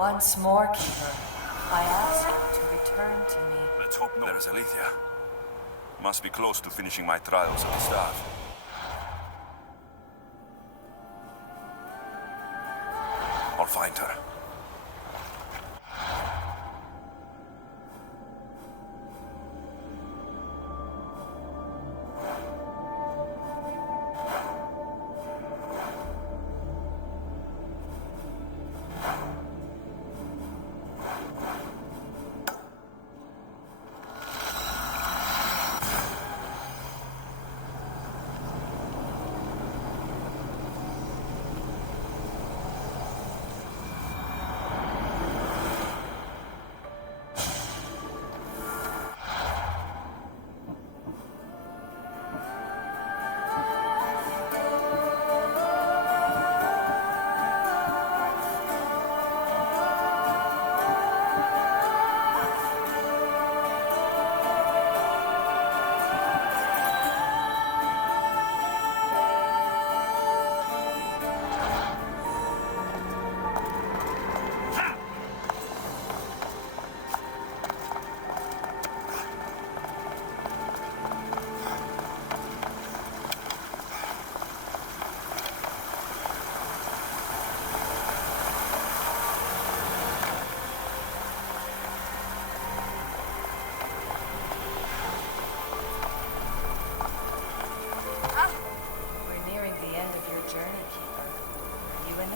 Once more, Keeper, I ask you to return to me. Let's hope no. There's Alethea. Must be close to finishing my trials of the staff. I'll find her.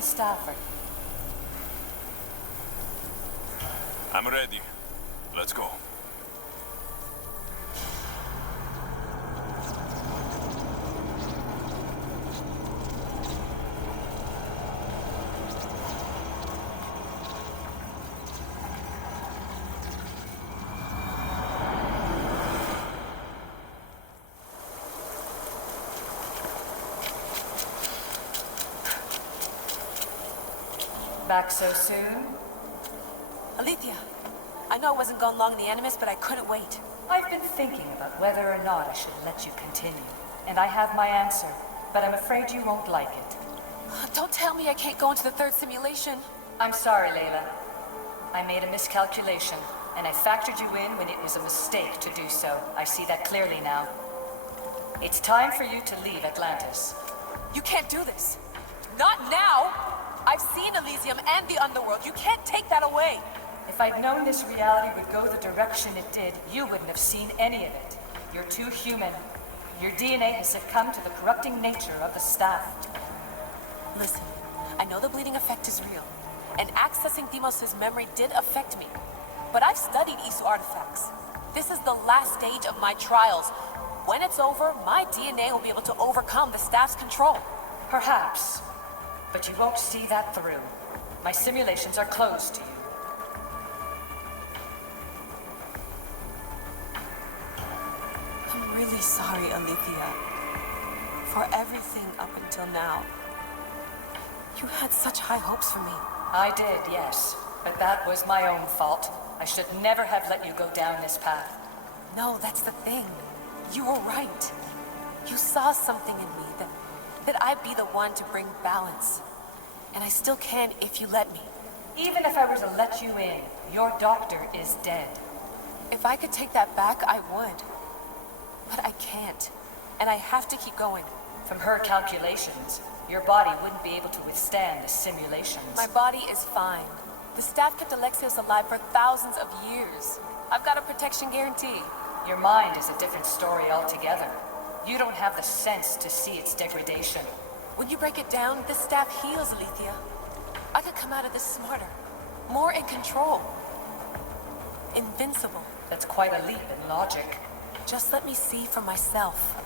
Stafford. I'm ready. Let's go. Back so soon? Alethea, I know I wasn't gone long in the Animus, but I couldn't wait. I've been thinking about whether or not I should let you continue, and I have my answer, but I'm afraid you won't like it. Don't tell me I can't go into the third simulation. I'm sorry, Layla. I made a miscalculation, and I factored you in when it was a mistake to do so. I see that clearly now. It's time for you to leave Atlantis. You can't do this. Not now! I've seen Elysium and the Underworld. You can't take that away. If I'd known this reality would go the direction it did, you wouldn't have seen any of it. You're too human. Your DNA has succumbed to the corrupting nature of the staff. Listen, I know the bleeding effect is real, and accessing Deimos' memory did affect me. But I've studied Isu artifacts. This is the last stage of my trials. When it's over, my DNA will be able to overcome the staff's control. Perhaps. But you won't see that through. My simulations are closed to you. I'm really sorry, Alethea. For everything up until now. You had such high hopes for me. I did, yes. But that was my own fault. I should never have let you go down this path. No, that's the thing. You were right. You saw something in me that I'd be the one to bring balance. And I still can if you let me. Even if I were to let you in, your doctor is dead. If I could take that back, I would. But I can't. And I have to keep going. From her calculations, your body wouldn't be able to withstand the simulations. My body is fine. The staff kept Alexios alive for thousands of years. I've got a protection guarantee. Your mind is a different story altogether. You don't have the sense to see its degradation. When you break it down, the staff heals, Alethea. I could come out of this smarter, more in control. Invincible. That's quite a leap in logic. Just let me see for myself.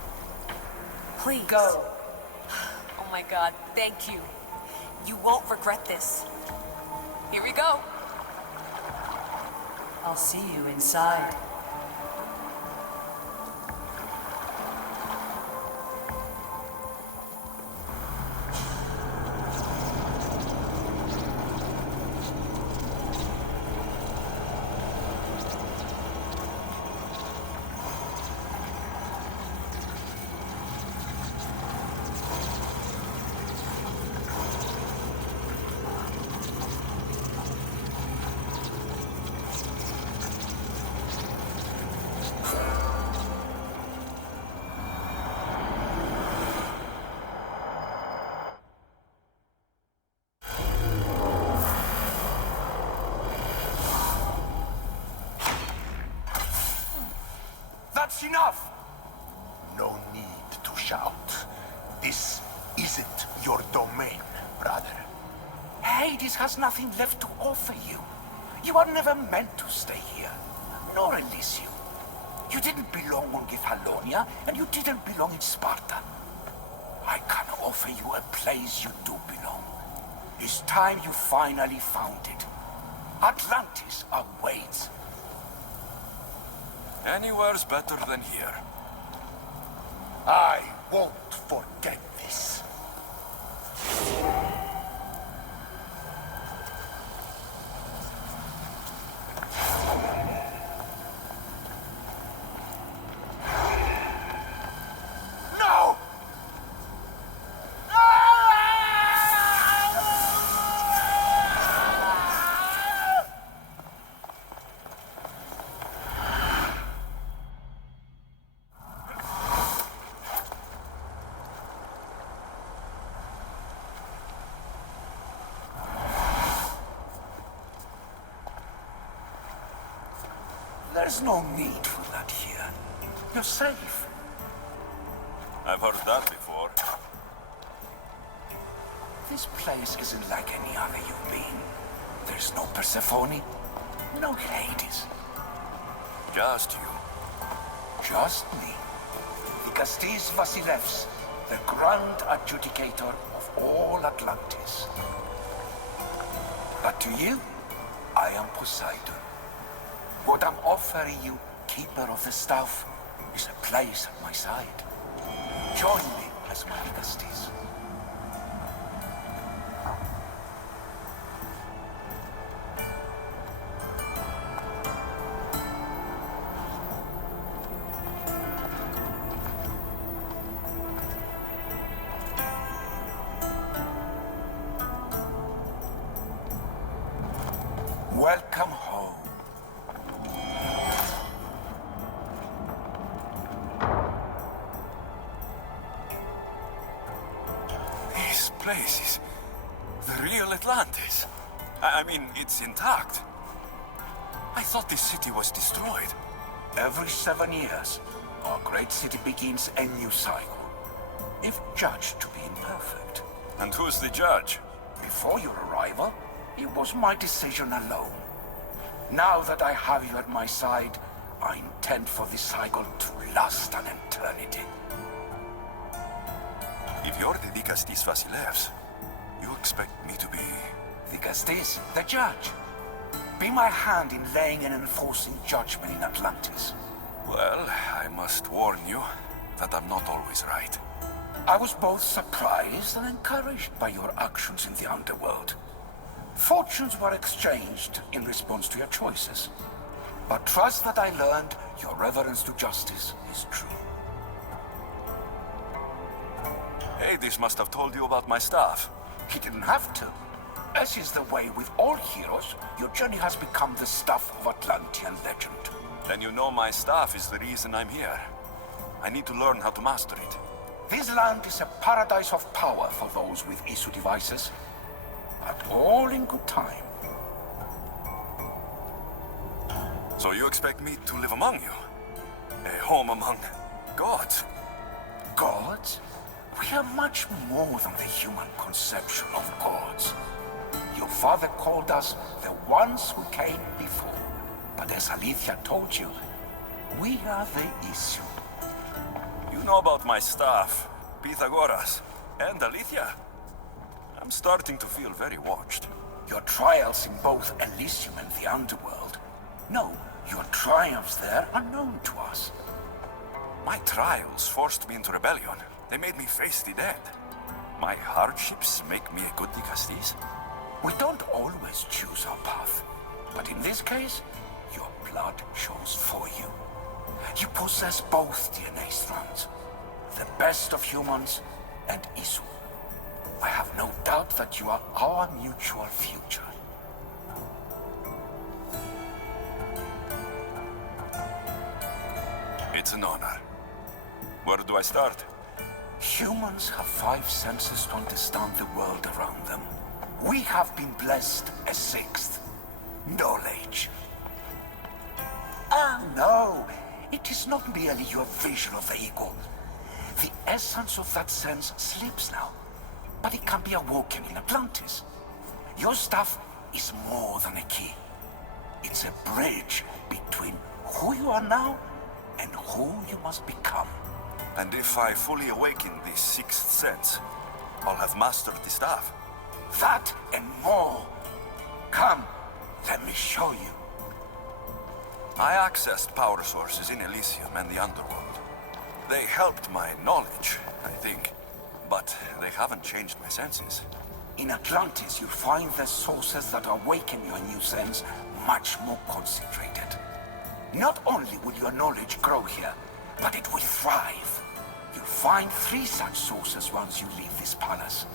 Please. Go. Oh my God, thank you. You won't regret this. Here we go. I'll see you inside. That's enough! No need to shout. This isn't your domain, brother. Hades has nothing left to offer you. You are never meant to stay here, nor Elysium. You didn't belong on Kefalonia, and you didn't belong in Sparta. I can offer you a place you do belong. It's time you finally found it. Atlantis awaits. Anywhere's better than here. I won't forget this. No! There's no need for that here. You're safe. I've heard that before. This place isn't like any other you've been. There's no Persephone, no Hades. Just you. Just me. Dikastis Vasilevs, the grand adjudicator of all Atlantis. But to you, I am Poseidon. What I'm offering you, Keeper of the Staff, is a place at my side. Join me as my Dikastis. Welcome home. This place is the real Atlantis. I mean, it's intact. I thought this city was destroyed. Every 7 years, our great city begins a new cycle, if judged to be imperfect. And who's the judge? Before your arrival, it was my decision alone. Now that I have you at my side, I intend for this cycle to last an eternity. If you're the Dikastis Vasilevs, you expect me to be... Dikastis, the judge. Be my hand in laying and enforcing judgment in Atlantis. Well, I must warn you that I'm not always right. I was both surprised and encouraged by your actions in the underworld. Fortunes were exchanged in response to your choices. But trust that I learned your reverence to justice is true. Hades must have told you about my staff. He didn't have to. As is the way with all heroes, your journey has become the stuff of Atlantean legend. Then you know my staff is the reason I'm here. I need to learn how to master it. This land is a paradise of power for those with issue devices. But all in good time. So you expect me to live among you? A home among gods? Gods? We are much more than the human conception of gods. Your father called us the ones who came before. But as Alethea told you, we are the issue. You know about my staff, Pythagoras, and Alethea. I'm starting to feel very watched. Your trials in both Elysium and the underworld. No, your triumphs there are known to us. My trials forced me into rebellion. They made me face the dead. My hardships make me a good Dikastis. We don't always choose our path. But in this case, your blood chose for you. You possess both DNA strands. The best of humans and Isu. I have no doubt that you are our mutual future. It's an honor. Where do I start? Humans have 5 senses to understand the world around them. We have been blessed a 6th. Knowledge. Ah, no. It is not merely your visual vehicle. The essence of that sense sleeps now, but it can be awoken in Atlantis. Your stuff is more than a key. It's a bridge between who you are now and who you must become. And if I fully awaken this sixth sense, I'll have mastered the staff. That and more. Come, let me show you. I accessed power sources in Elysium and the underworld. They helped my knowledge, I think, but they haven't changed my senses. In Atlantis, you find the sources that awaken your new sense much more concentrated. Not only will your knowledge grow here, but it will thrive. You'll find 3 such sources once you leave this palace.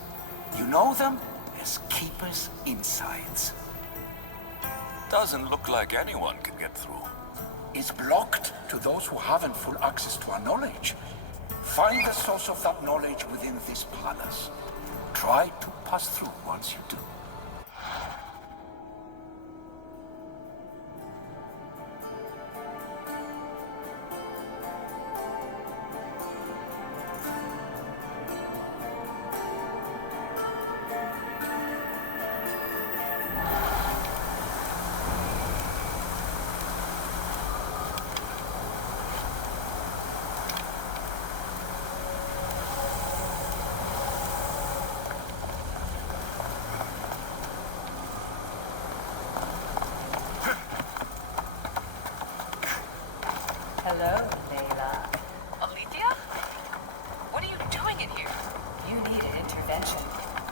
You know them as Keeper's Insides. Doesn't look like anyone can get through. It's blocked to those who haven't full access to our knowledge. Find the source of that knowledge within this palace. Try to pass through once you do. Hello, Layla. Alethea? What are you doing in here? You needed intervention.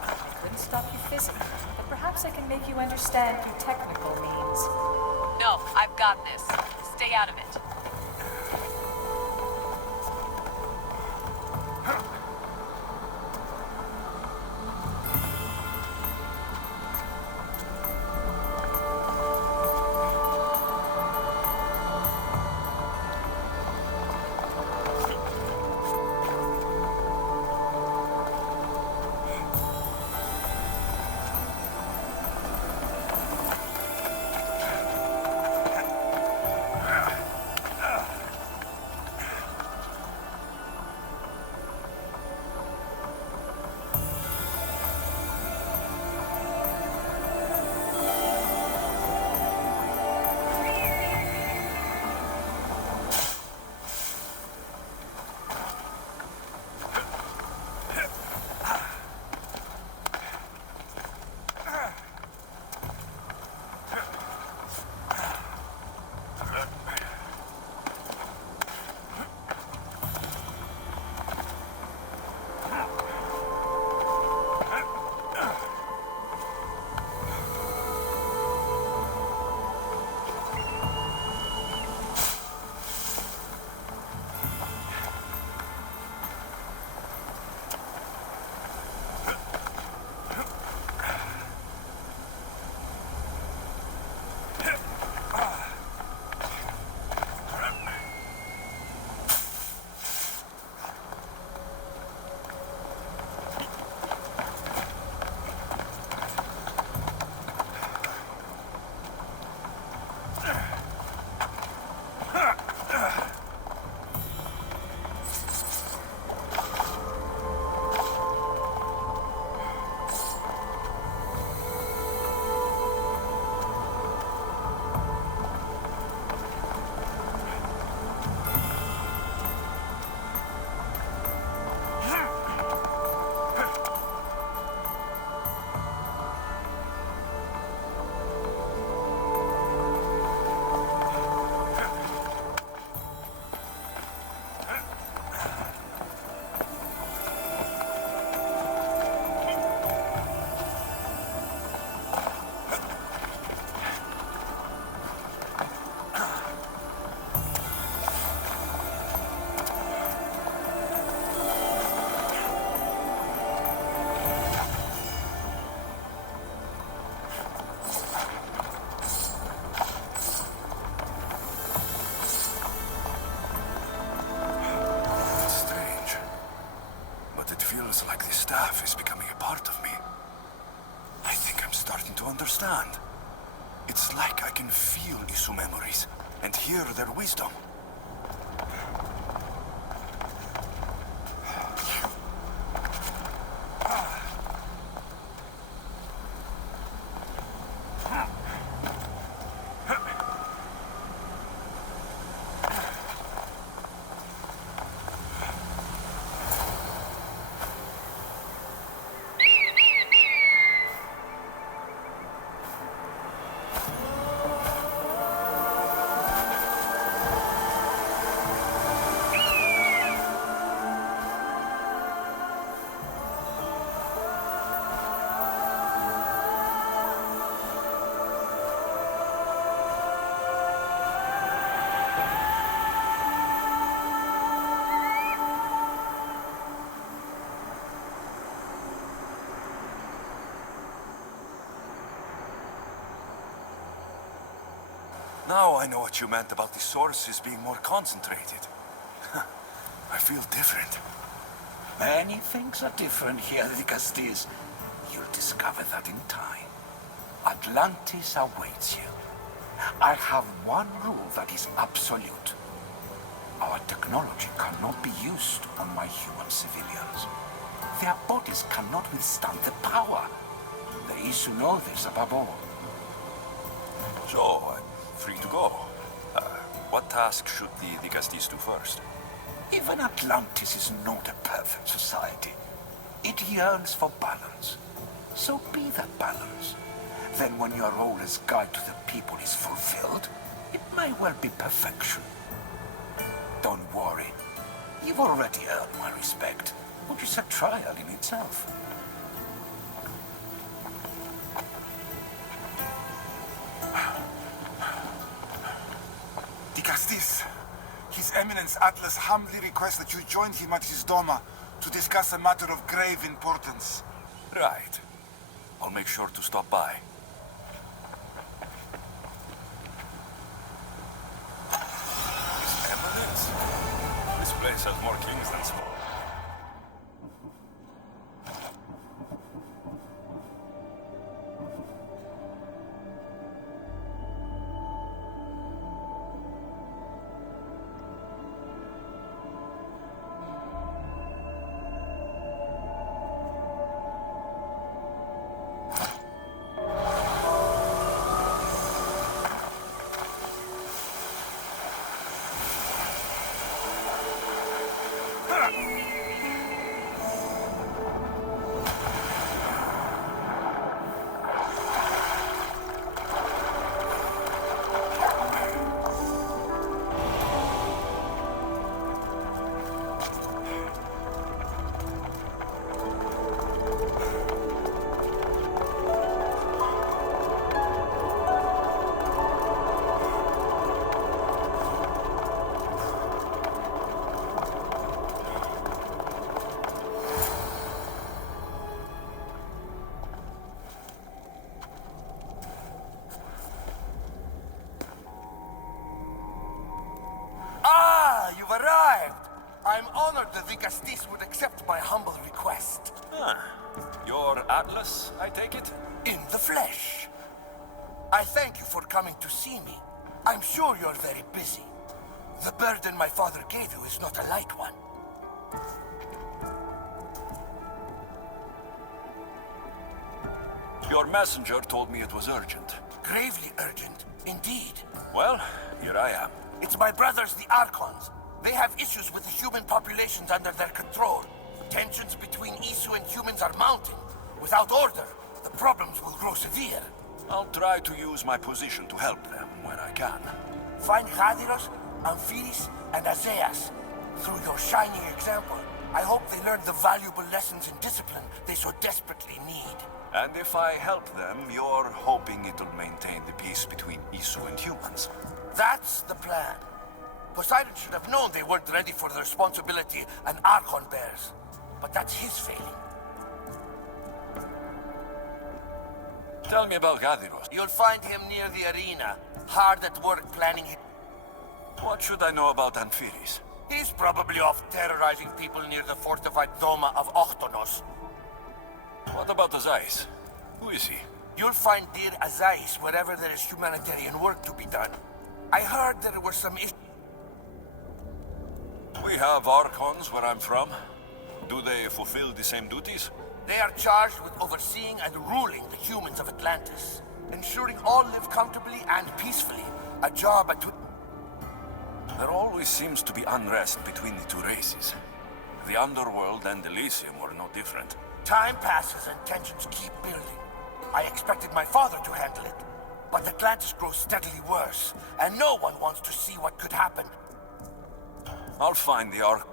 I couldn't stop you physically, but perhaps I can make you understand through technical means. No, I've got this. Stay out of it. staff is becoming a part of me. I think I'm starting to understand. It's like I can feel Isu memories and hear their wisdom. Now I know what you meant about the sources being more concentrated. I feel different. Many things are different here, Dicastis. You'll discover that in time. Atlantis awaits you. I have one rule that is absolute. Our technology cannot be used on my human civilians. Their bodies cannot withstand the power. The Isu know this above all. So, I'm free to go. What task should the Dicastis do first? Even Atlantis is not a perfect society. It yearns for balance. So be that balance. Then when your role as guide to the people is fulfilled, it may well be perfection. Don't worry. You've already earned my respect, which is a trial in itself. Dicastis, His Eminence Atlas humbly requests that you join him at his Doma to discuss a matter of grave importance. Right. I'll make sure to stop by. His Eminence? This place has more kings than small. Dicastis would accept my humble request. Your Atlas, I take it? In the flesh. I thank you for coming to see me. I'm sure you're very busy. The burden my father gave you is not a light one. Your messenger told me it was urgent. Gravely urgent, indeed. Well, here I am. It's my brothers, the Archons. They have issues with the human populations under their control. Tensions between Isu and humans are mounting. Without order, the problems will grow severe. I'll try to use my position to help them when I can. Find Hadiros, Amphiris, and Azeas. Through your shining example, I hope they learn the valuable lessons in discipline they so desperately need. And if I help them, you're hoping it'll maintain the peace between Isu and humans. That's the plan. Poseidon should have known they weren't ready for the responsibility an Archon bears. But that's his failing. Tell me about Gadiros. You'll find him near the arena, hard at work planning his... What should I know about Amphiris? He's probably off terrorizing people near the fortified Doma of Ochtonos. What about Azais? Who is he? You'll find dear Azais wherever there is humanitarian work to be done. I heard there were some issues. We have Archons where I'm from. Do they fulfill the same duties? They are charged with overseeing and ruling the humans of Atlantis, ensuring all live comfortably and peacefully. A job at... There always seems to be unrest between the two races. The Underworld and Elysium were no different. Time passes and tensions keep building. I expected my father to handle it, but Atlantis grows steadily worse, and no one wants to see what could happen. I'll find the Ark.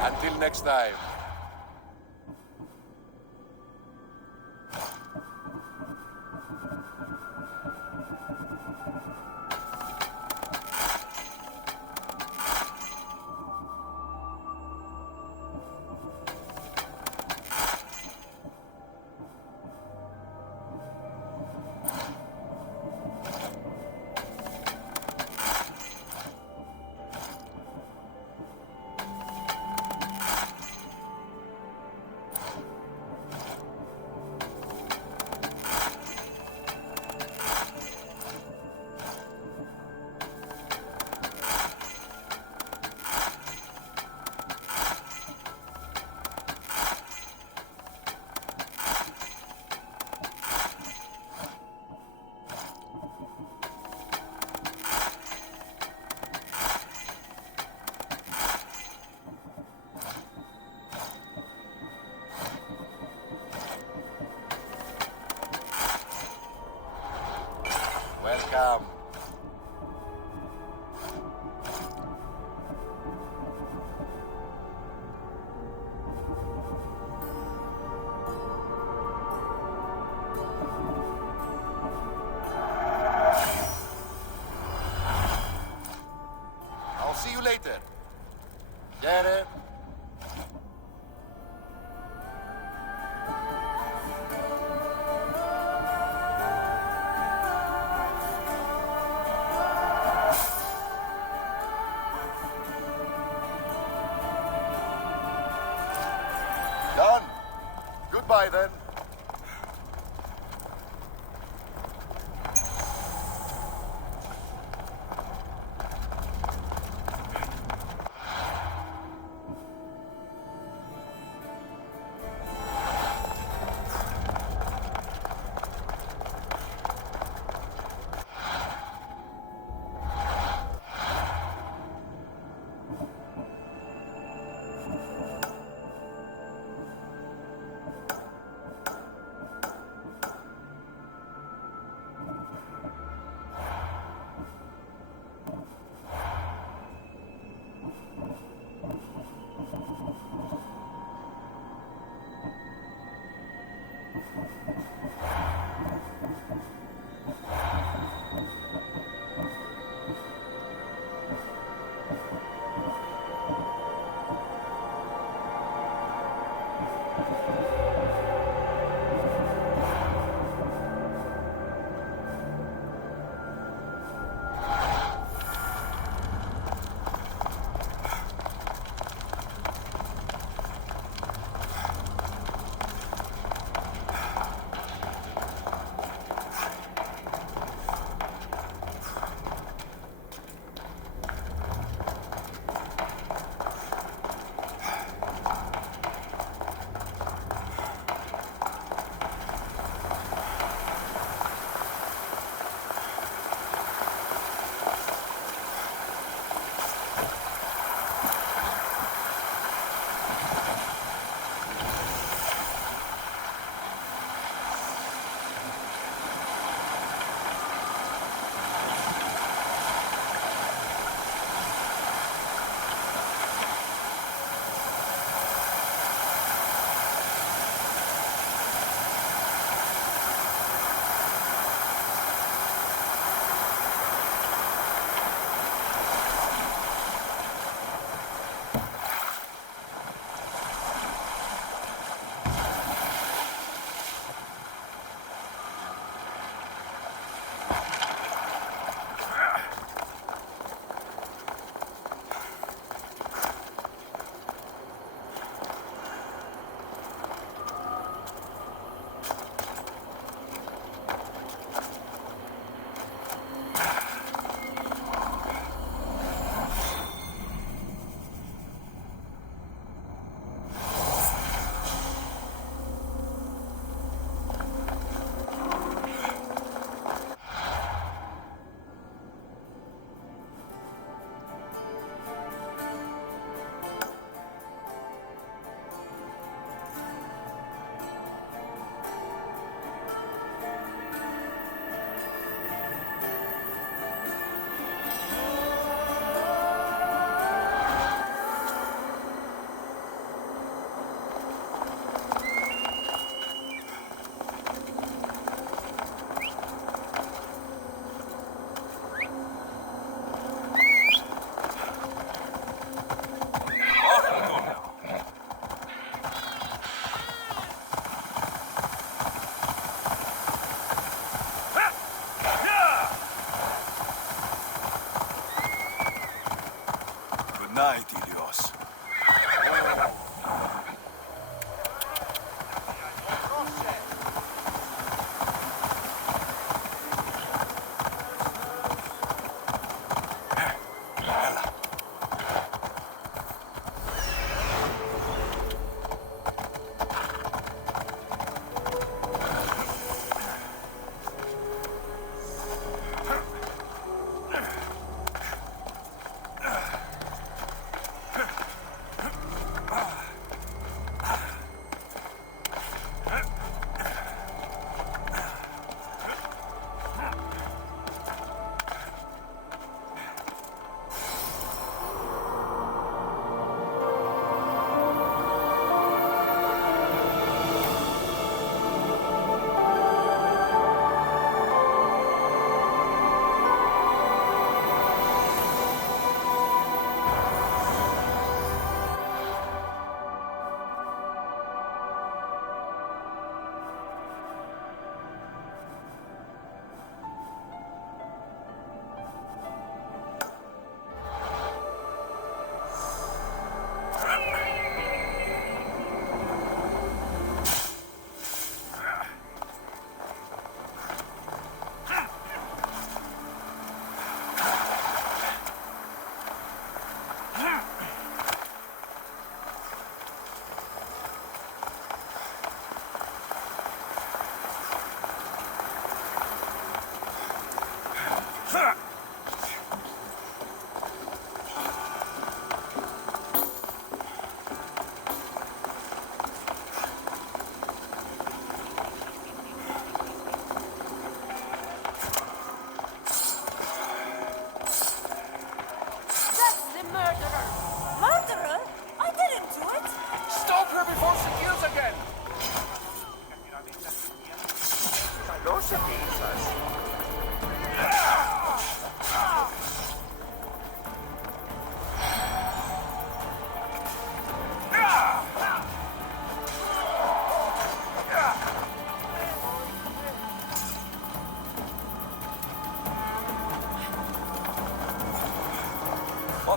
Until next time. Welcome. I'll see you later. Get it? Done. Goodbye then.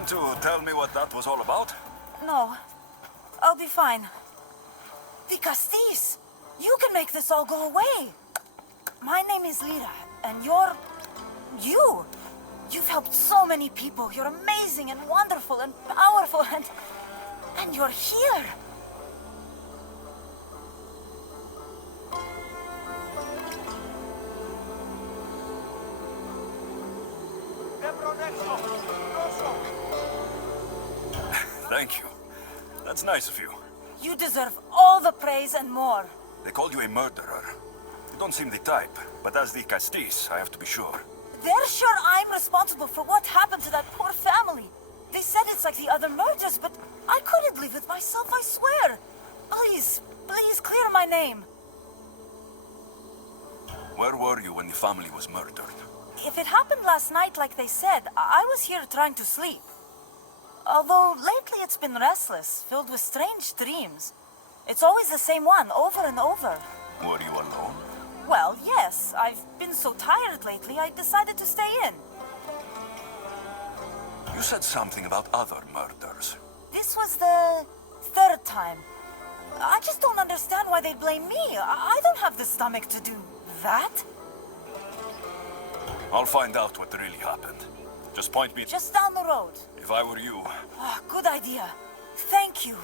Want to tell me what that was all about? No, I'll be fine. The Castis! You can make this all go away! My name is Lyra, and you're... you! You've helped so many people. You're amazing and wonderful and powerful and... and you're here! Thank you. That's nice of you. You deserve all the praise and more. They called you a murderer. You don't seem the type, but as the Castis, I have to be sure. They're sure I'm responsible for what happened to that poor family. They said it's like the other murders, but I couldn't live with myself, I swear. Please, please clear my name. Where were you when the family was murdered? If it happened last night like they said, I was here trying to sleep. Although lately it's been restless, filled with strange dreams. It's always the same one, over and over. Were you alone? Well, yes. I've been so tired lately, I decided to stay in. You said something about other murders. This was the third time. I just don't understand why they blame me. I don't have the stomach to do that. I'll find out what really happened. Just point me... Just down the road. If I were you... Ah, good idea. Thank you.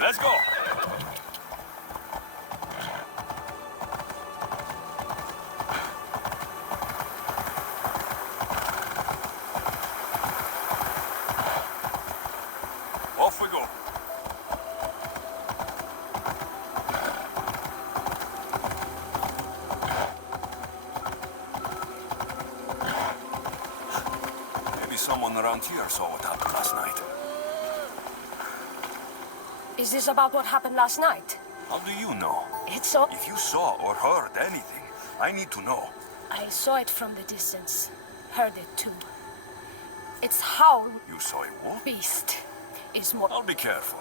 Let's go! Off we go. Maybe someone around here saw what happened last night. Is this about what happened last night? How do you know? It's so... If you saw or heard anything, I need to know. I saw it from the distance. Heard it too. Its howl You saw a wolf? beast is more... I'll be careful.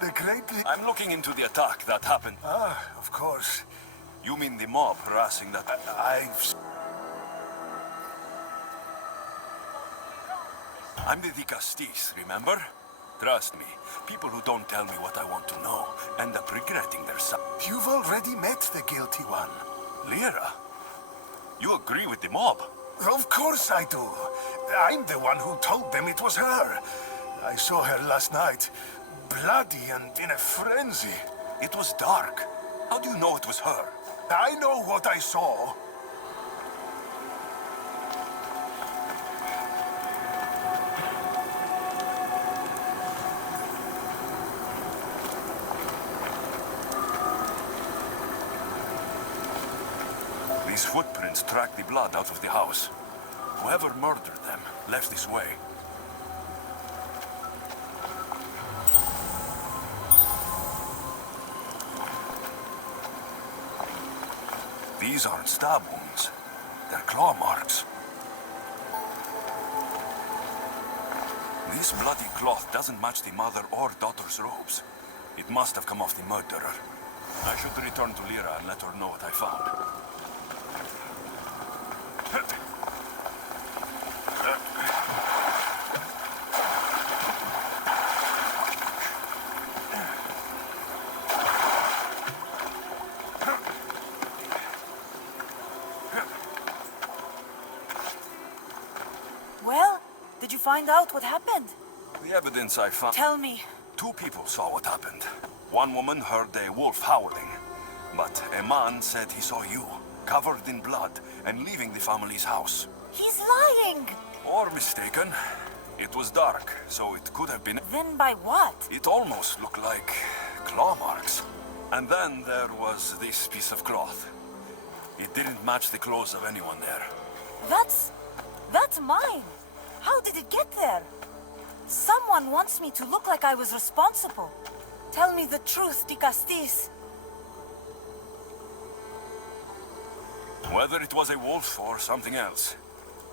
The great... I'm looking into the attack that happened. Of course. You mean the mob harassing that... I've... I'm the Castis, remember? Trust me, people who don't tell me what I want to know end up regretting their son. You've already met the guilty one. Lyra, you agree with the mob? Of course I do. I'm the one who told them it was her. I saw her last night, bloody and in a frenzy. It was dark. How do you know it was her? I know what I saw. These footprints track the blood out of the house. Whoever murdered them left this way. These aren't stab wounds. They're claw marks. This bloody cloth doesn't match the mother or daughter's robes. It must have come off the murderer. I should return to Lyra and let her know what I found. Well, did you find out what happened? The evidence I found... Tell me. 2 people saw what happened. One woman heard a wolf howling, but a man said he saw you, covered in blood, and leaving the family's house. He's lying! Or mistaken. It was dark, so it could have been... Then by what? It almost looked like claw marks. And then there was this piece of cloth. It didn't match the clothes of anyone there. That's mine. How did it get there? Someone wants me to look like I was responsible. Tell me the truth, Di Castis. Whether it was a wolf or something else,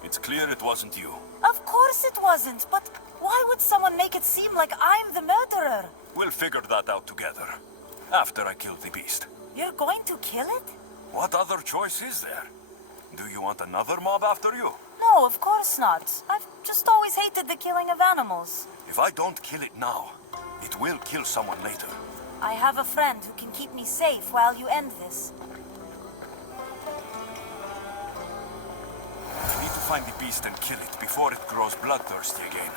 it's clear it wasn't you. Of course it wasn't, but why would someone make it seem like I'm the murderer? We'll figure that out together, after I kill the beast. You're going to kill it? What other choice is there? Do you want another mob after you? No, of course not. I've just always hated the killing of animals. If I don't kill it now, it will kill someone later. I have a friend who can keep me safe while you end this. I need to find the beast and kill it before it grows bloodthirsty again.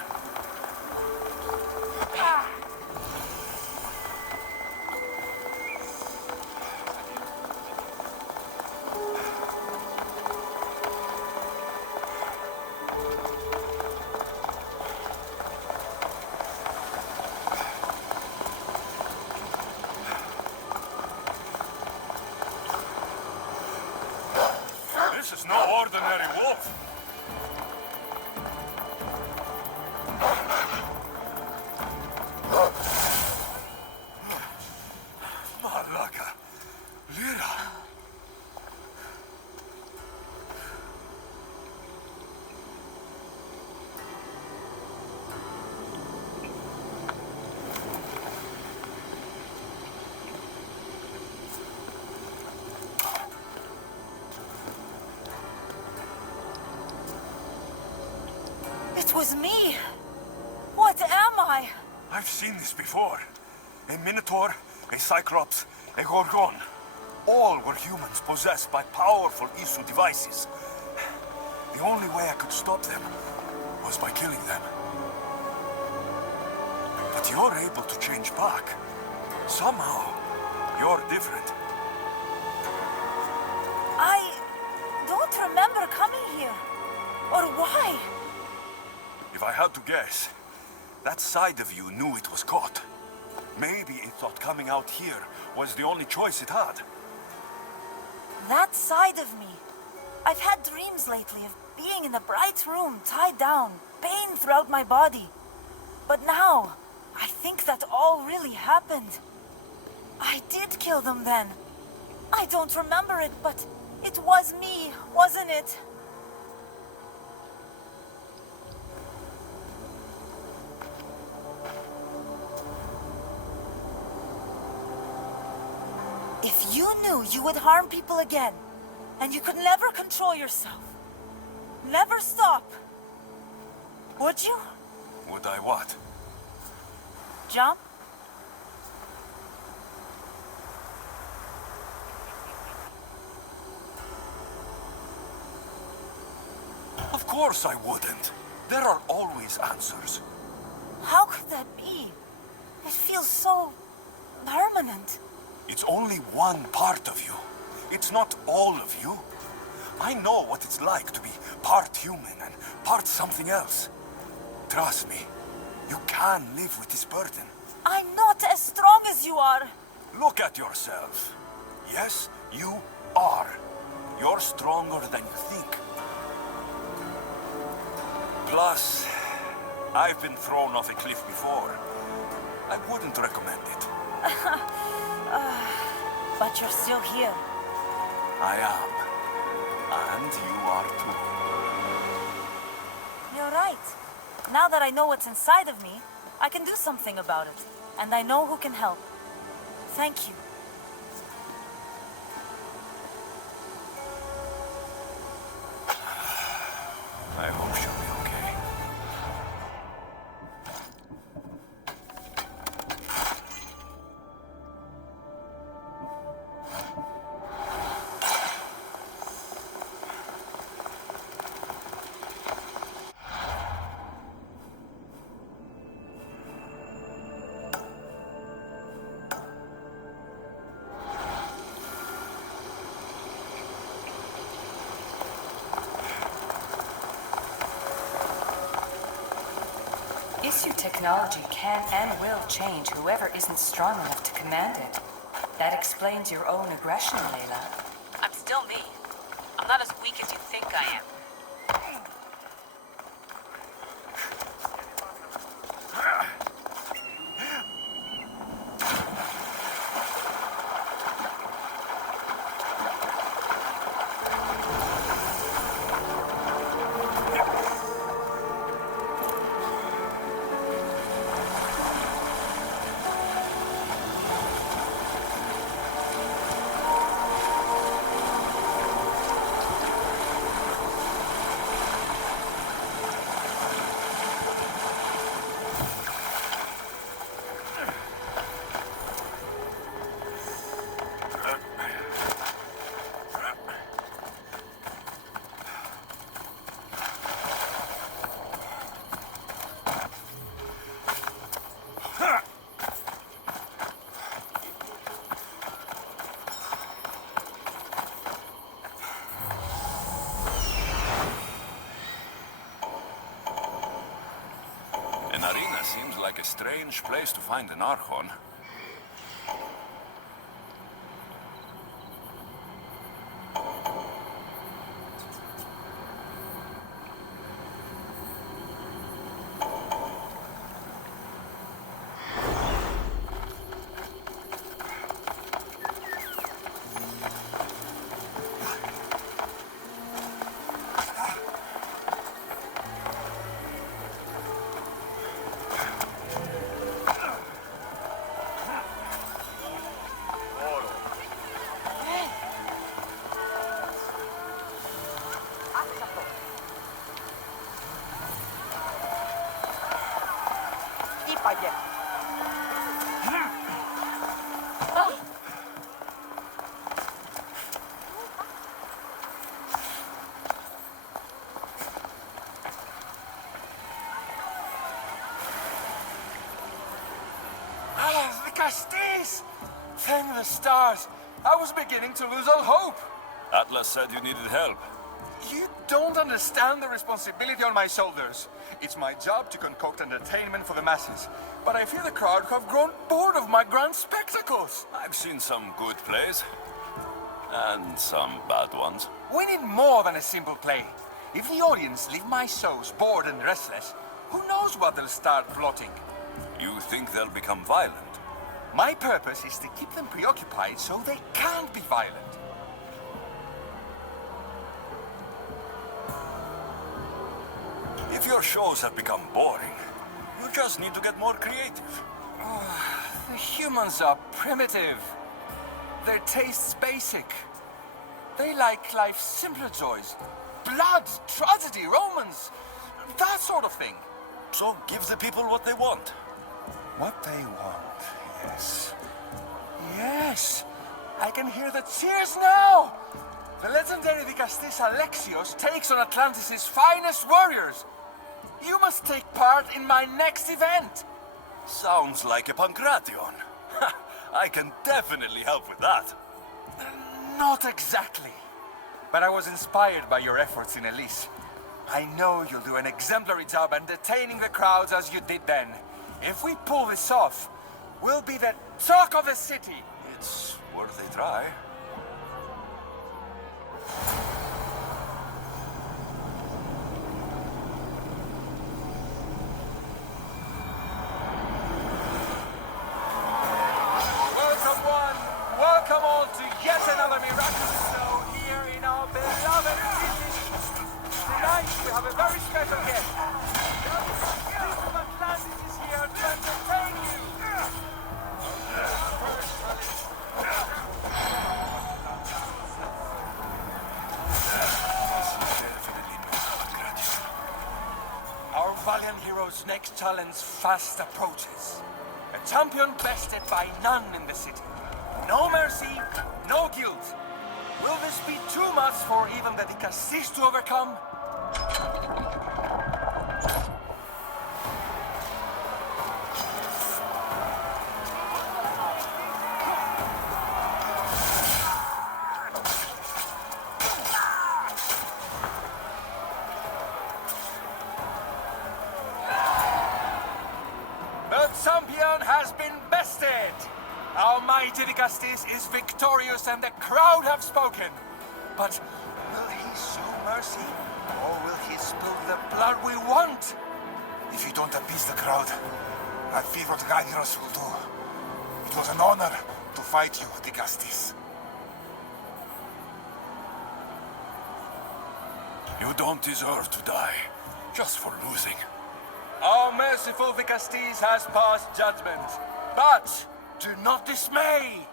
This is no ordinary wolf. Malaka. Lira. It was me. What am I? I've seen this before. A Minotaur, a Cyclops, a Gorgon. All were humans possessed by powerful Isu devices. The only way I could stop them was by killing them. But you're able to change back. Somehow, you're different. I don't remember coming here. Or why? If I had to guess, that side of you knew it was caught. Maybe it thought coming out here was the only choice it had. That side of me. I've had dreams lately of being in a bright room, tied down, pain throughout my body. But now, I think that all really happened. I did kill them then. I don't remember it, but it was me, wasn't it? If you knew you would harm people again, and you could never control yourself, never stop, would you? Would I what? Jump? Of course I wouldn't. There are always answers. How could that be? It feels so permanent. It's only one part of you. It's not all of you. I know what it's like to be part human and part something else. Trust me, you can live with this burden. I'm not as strong as you are. Look at yourself. Yes, you are. You're stronger than you think. Plus, I've been thrown off a cliff before. I wouldn't recommend it. But you're still here. I am. And you are too. You're right. Now that I know what's inside of me, I can do something about it. And I know who can help. Thank you. I hope she'll be okay. Issue technology can and will change whoever isn't strong enough to command it. That explains your own aggression, Layla. I'm still still me. I'm not as weak as you think I am. An arena seems like a strange place to find an Archon. Castis! Thank the stars. I was beginning to lose all hope. Atlas said you needed help. You don't understand the responsibility on my shoulders. It's my job to concoct entertainment for the masses. But I fear the crowd have grown bored of my grand spectacles. I've seen some good plays. And some bad ones. We need more than a simple play. If the audience leave my shows bored and restless, who knows what they'll start plotting? You think they'll become violent? My purpose is to keep them preoccupied so they can't be violent. If your shows have become boring, you just need to get more creative. The humans are primitive. Their tastes basic. They like life's simpler joys. Blood, tragedy, romance, that sort of thing. So give the people what they want. What they want, yes. Yes! I can hear the cheers now! The legendary Vicastis Alexios takes on Atlantis' finest warriors. You must take part in my next event. Sounds like a Pancration. I can definitely help with that. Not exactly. But I was inspired by your efforts in Elise. I know you'll do an exemplary job entertaining the crowds as you did then. If we pull this off, we'll be the talk of the city. It's worth a try. Welcome one, welcome all to yet another miraculous show here in our beloved city. Tonight we have a very special guest. The King of Atlantis is here to entertain you. Our valiant hero's next challenge fast approaches. A champion bested by none in the city. No mercy, no guilt. Will this be too much for even the Vicastis to overcome? The champion has been bested! Our mighty Vicastis is victorious and the crowd have spoken. But will he sue Mercy? Or will he spill the blood we want? If you don't appease the crowd, I fear what Gairos will do. It was an honor to fight you, Di Castis. You don't deserve to die, just for losing. Our merciful Vicastis has passed judgment. But do not dismay.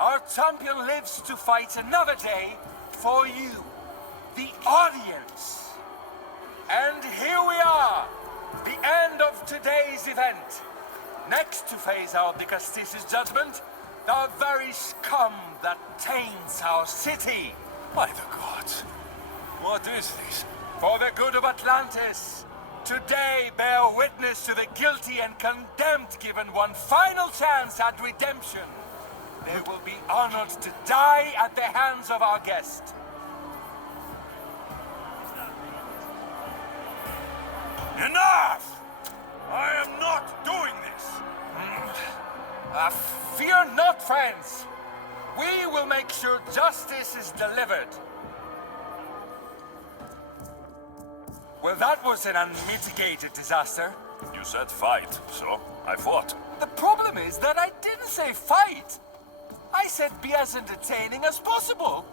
Our champion lives to fight another day for you, the audience. And here we are, the end of today's event. Next to face our Vicastis' judgment, the very scum that taints our city. By the gods, what is this? For the good of Atlantis, today bear witness to the guilty and condemned given one final chance at redemption. They will be honored to die at the hands of our guest. Enough! I am not doing this! Fear not, friends. We will make sure justice is delivered. Well, that was an unmitigated disaster. You said fight, so I fought. The problem is that I didn't say fight. I said be as entertaining as possible.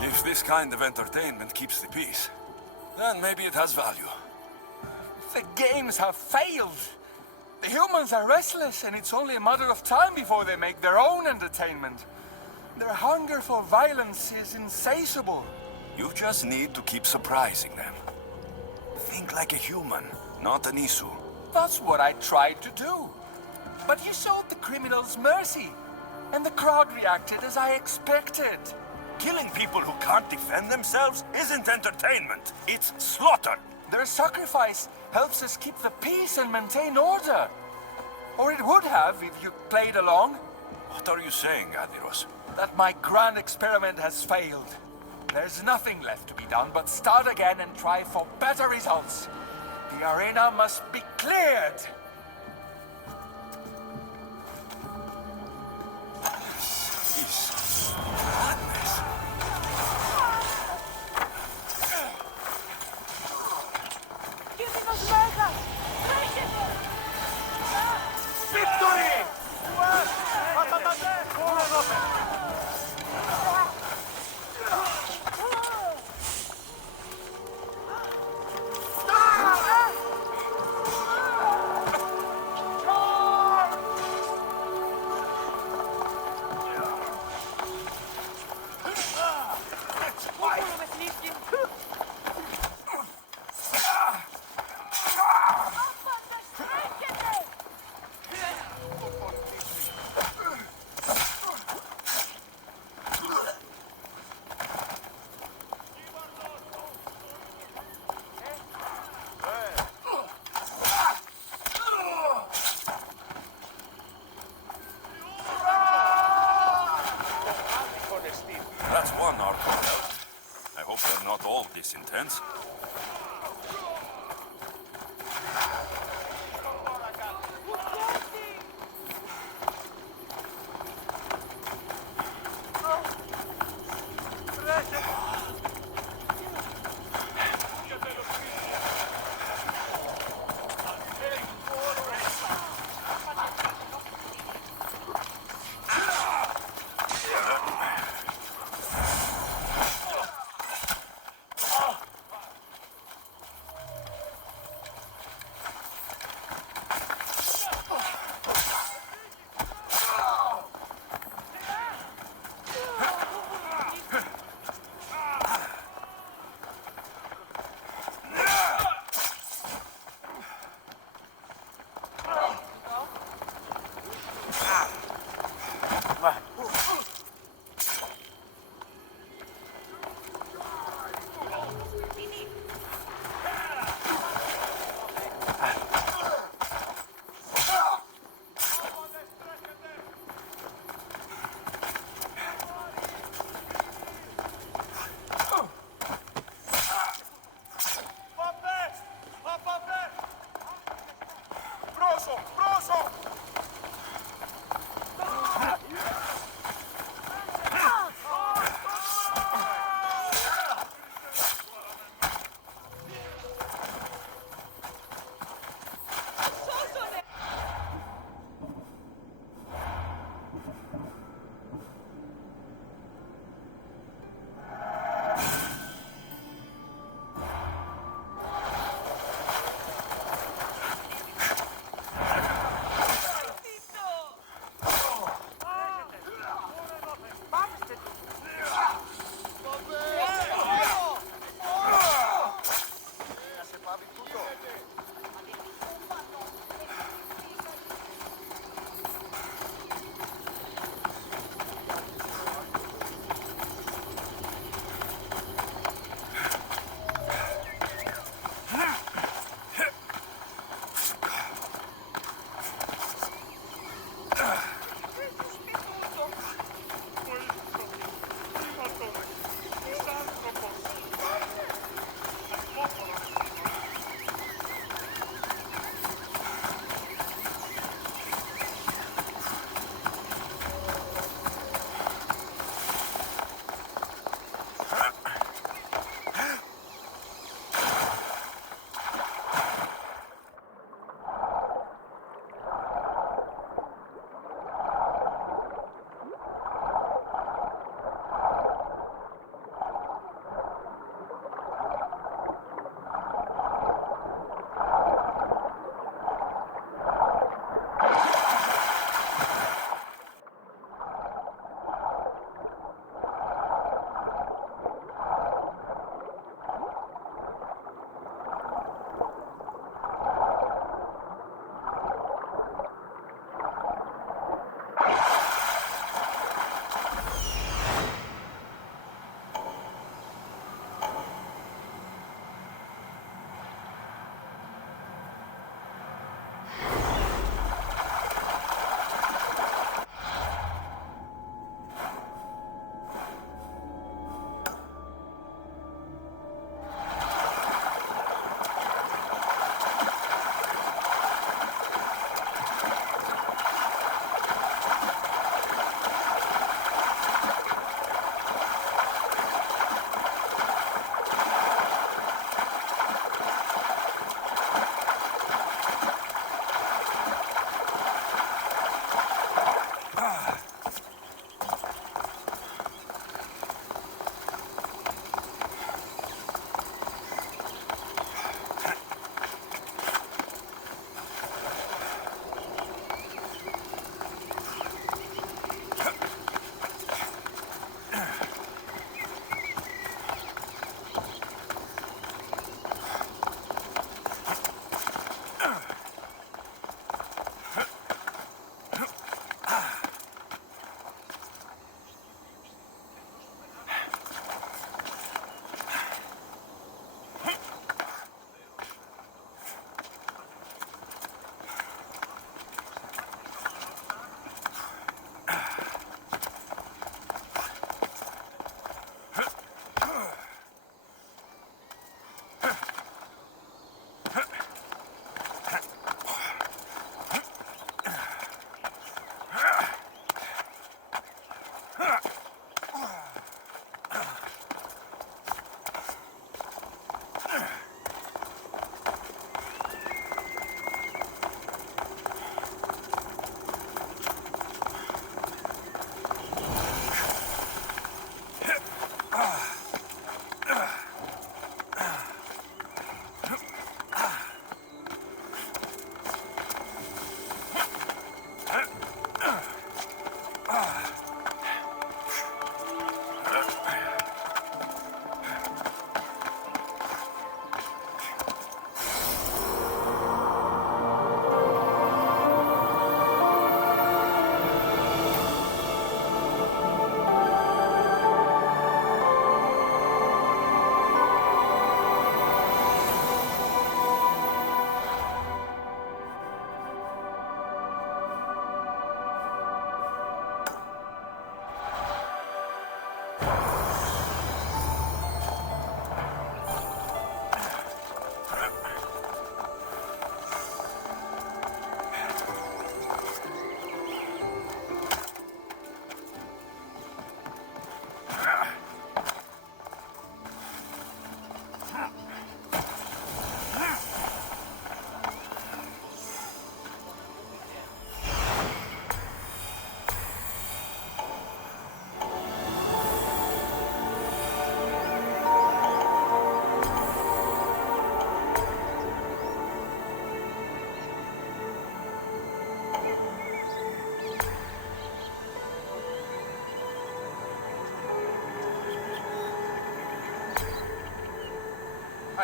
If this kind of entertainment keeps the peace, then maybe it has value. The games have failed. The humans are restless, and it's only a matter of time before they make their own entertainment. Their hunger for violence is insatiable. You just need to keep surprising them. Think like a human, not an Isu. That's what I tried to do. But you showed the criminals mercy, and the crowd reacted as I expected. Killing people who can't defend themselves isn't entertainment. It's slaughter. Their sacrifice helps us keep the peace and maintain order. Or it would have if you played along. What are you saying, Adiros? That my grand experiment has failed. There's nothing left to be done but start again and try for better results. The arena must be cleared. That's one Archon left. I hope they're not all this intense.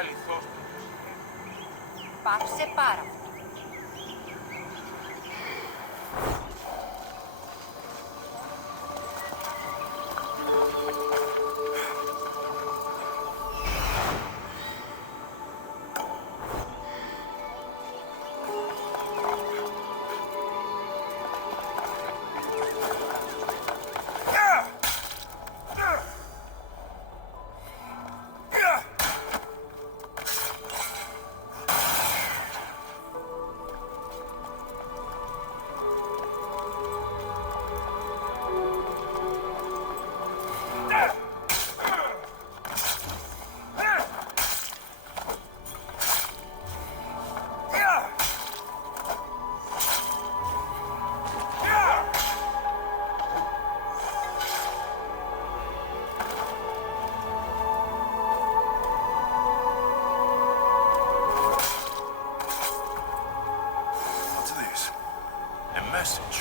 αληθώς. Πάψε πάρα. What's this? A message.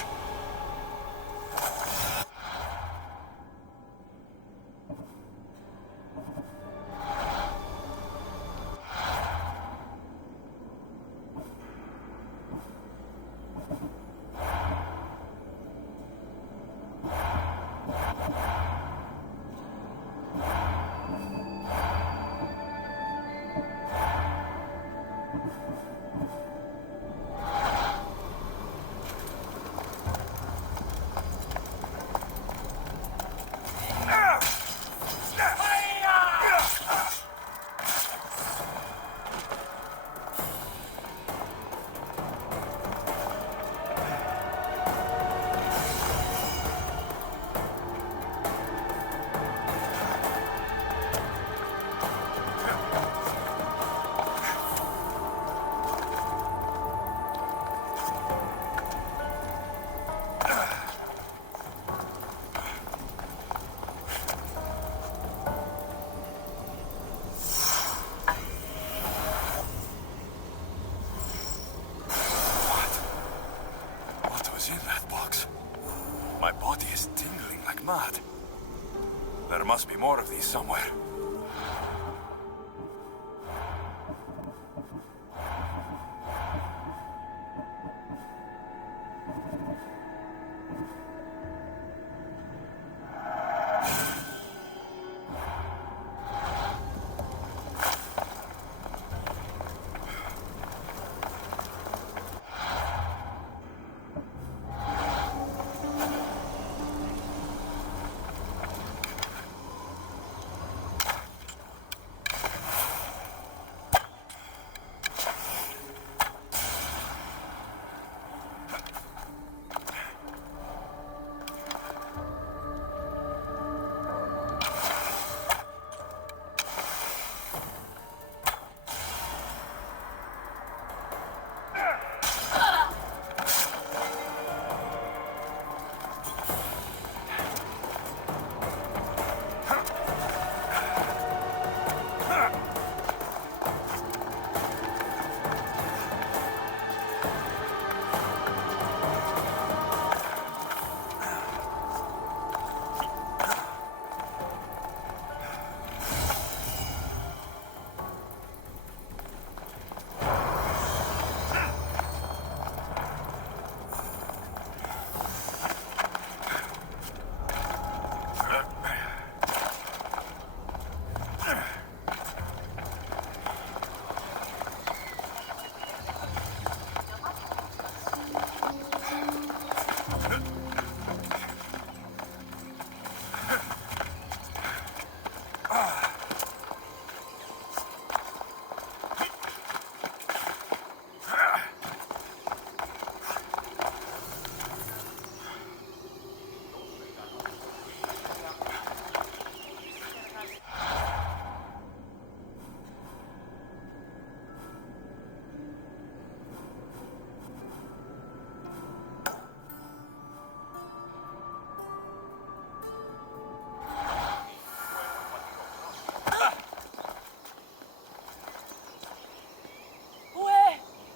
What was in that box? My body is tingling like mad. There must be more of these somewhere.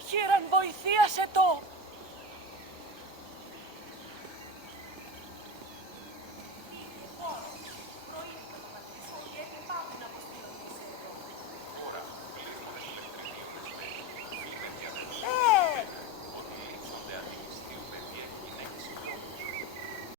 Χείραν, βοηθίασε το!